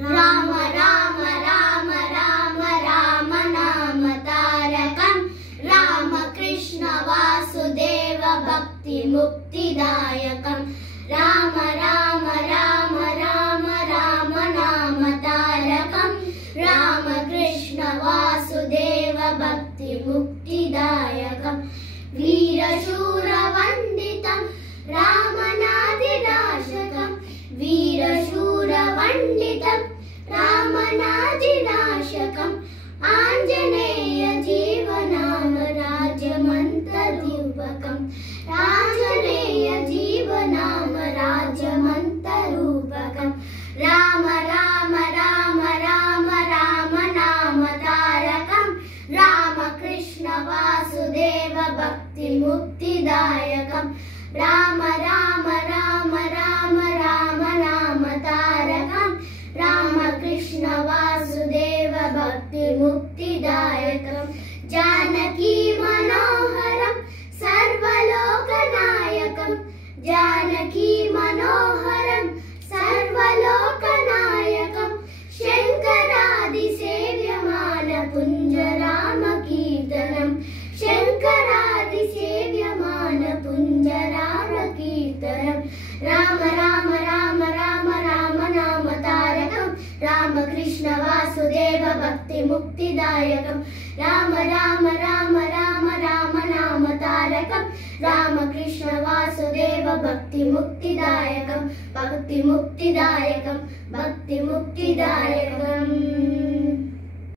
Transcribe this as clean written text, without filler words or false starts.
రామ రామ రామ రామ రామ నామ తారకం రామ కృష్ణ వాసుదేవ భక్తి ముక్తిదాయకం రామ రామ రామ రామ రామ నామ తారకం రామ కృష్ణ వాసుదేవ భక్తి ముక్తిదాయకం వీరశూర వందితం రామనాదినాశకం వీరశూర వందితం రామనాదినాశకం ఆంజనేయ జీవనామ రాజ్యమంతరూపకం ఆంజనేయ జీవనామ రాజ్యమంతరూపకం రామ రామ రామ రామ రామ నామ తారకం రామ కృష్ణ వాసుదేవ భక్తి ముక్తిదాయకం రామ రామ రామ రామ రామ నామ తారకం రామ కృష్ణ వాసుదేవ భక్తి ముక్తిదాయకం జానకీ మనోహరం సర్వలోకనాయకం జానకీ మనోహరం సర్వలోకనాయకం శంకరాది సేవ్యమాన పుంజరామ కీర్తనం శంకరాది సేవ్యమాన పుంజరామ కీర్తనం రామ రామ రామ రామ రామ నామ తారకం రామ కృష్ణ వాసుదేవ భక్తి ముక్తిదాయకం రామ రామ రామ రామ రామ నామ తారకం రామ కృష్ణ వాసుదేవ భక్తి ముక్తిదాయకం భక్తి ముక్తిదాయకం భక్తి ముక్తిదాయకం